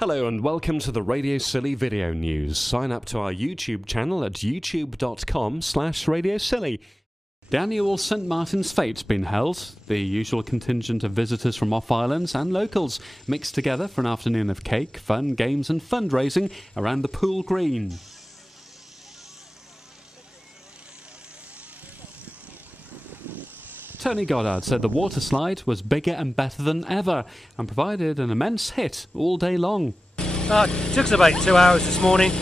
Hello and welcome to the Radio Scilly video news. Sign up to our YouTube channel at youtube.com/Radio Scilly. The annual St Martins Fete's been held. The usual contingent of visitors from off-islands and locals mixed together for an afternoon of cake, fun, games and fundraising around the pool green. Tony Goddard said the water slide was bigger and better than ever and provided an immense hit all day long. It took us about 2 hours this morning.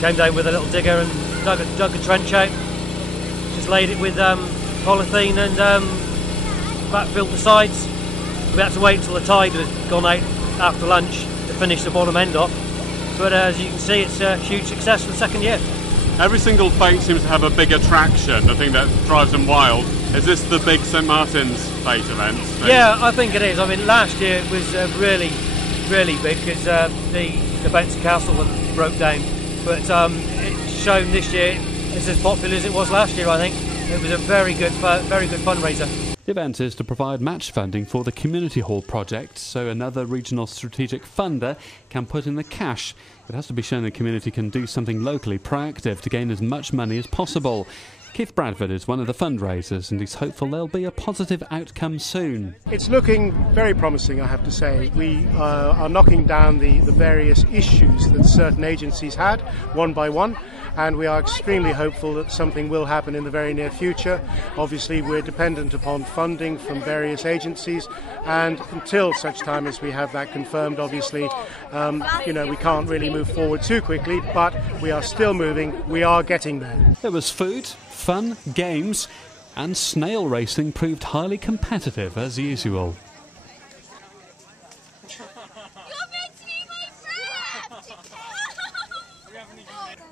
Came down with a little digger and dug a trench out. Just laid it with polythene and backfilled the sides. We had to wait until the tide had gone out after lunch to finish the bottom end off. But as you can see, it's a huge success for the second year. Every single fete seems to have a big attraction, the thing that drives them wild. Is this the big St Martins Fete event? Yeah, I think it is. I mean, last year it was really big because the bouncy castle broke down. But it's shown this year it's as popular as it was last year, I think. It was a very good fundraiser. The event is to provide match funding for the community hall project, so another regional strategic funder can put in the cash. It has to be shown the community can do something locally proactive to gain as much money as possible. Keith Bradford is one of the fundraisers and he's hopeful there'll be a positive outcome soon. It's looking very promising, I have to say. We are knocking down the various issues that certain agencies had, one by one, and we are extremely hopeful that something will happen in the very near future. Obviously, we're dependent upon funding from various agencies, and until such time as we have that confirmed, obviously, we can't really move forward too quickly, but we are still moving. We are getting there. There was food, fun, games, and snail racing proved highly competitive as usual.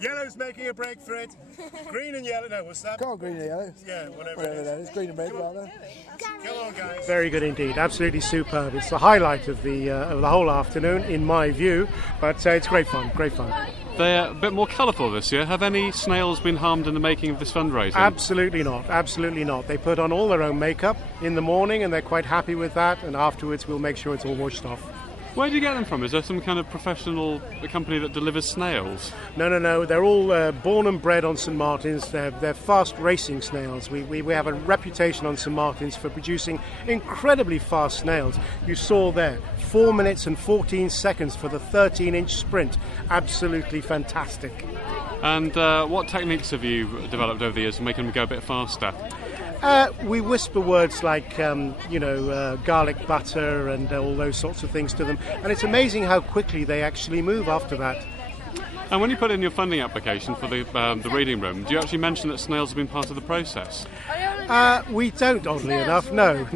Yellow's making a break for it. Green and yellow, no, what's that? Go on, green and yellow. Yeah, whatever that is. Green and red, rather. Come on, guys. Very good indeed. Absolutely superb. It's the highlight of the whole afternoon, in my view. But it's great fun. Great fun. They're a bit more colourful this year. Have any snails been harmed in the making of this fundraising? Absolutely not. Absolutely not. They put on all their own makeup in the morning, and they're quite happy with that. And afterwards, we'll make sure it's all washed off. Where do you get them from? Is there some kind of professional company that delivers snails? No. They're all born and bred on St Martins. They're fast racing snails. We have a reputation on St Martins for producing incredibly fast snails. You saw there, 4 minutes and 14 seconds for the 13-inch sprint. Absolutely fantastic. And what techniques have you developed over the years to make them go a bit faster? We whisper words like, garlic butter and all those sorts of things to them. And it's amazing how quickly they actually move after that. And when you put in your funding application for the reading room, do you actually mention that snails have been part of the process? We don't, oddly enough, no.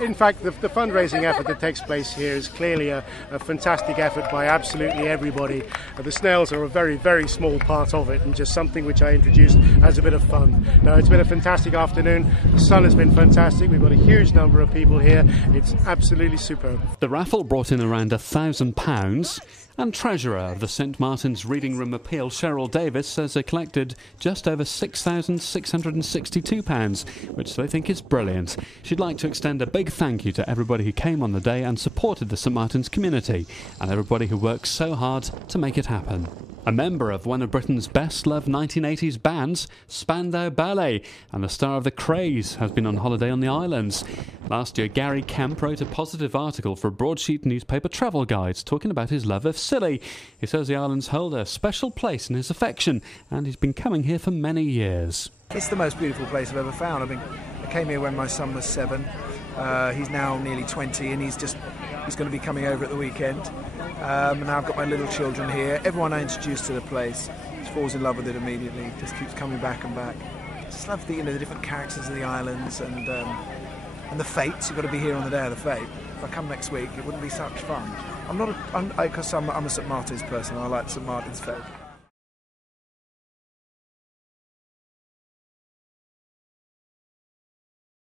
In fact, the fundraising effort that takes place here is clearly a fantastic effort by absolutely everybody. The snails are a very, very small part of it and just something which I introduced as a bit of fun. No, it's been a fantastic afternoon. The sun has been fantastic. We've got a huge number of people here. It's absolutely superb. The raffle brought in around £1,000. And Treasurer of the St Martins Reading Room Appeal, Cheryl Davis, says they collected just over £6,662, which they think is brilliant. She'd like to extend a big thank you to everybody who came on the day and supported the St Martins community, and everybody who worked so hard to make it happen. A member of one of Britain's best-loved 1980s bands, Spandau Ballet, and the star of The Craze, has been on holiday on the islands. Last year, Gary Kemp wrote a positive article for a broadsheet newspaper travel guides talking about his love of Scilly. He says the islands hold a special place in his affection, and he's been coming here for many years. It's the most beautiful place I've ever found. I came here when my son was 7. He's now nearly 20, and he's going to be coming over at the weekend. And now I've got my little children here. Everyone I introduced to the place just falls in love with it immediately. Just keeps coming back and back. Just love the different characters of the islands and the fetes. You've got to be here on the day of the fete. If I come next week, it wouldn't be such fun. I'm a St Martins person. I like St Martins Fete.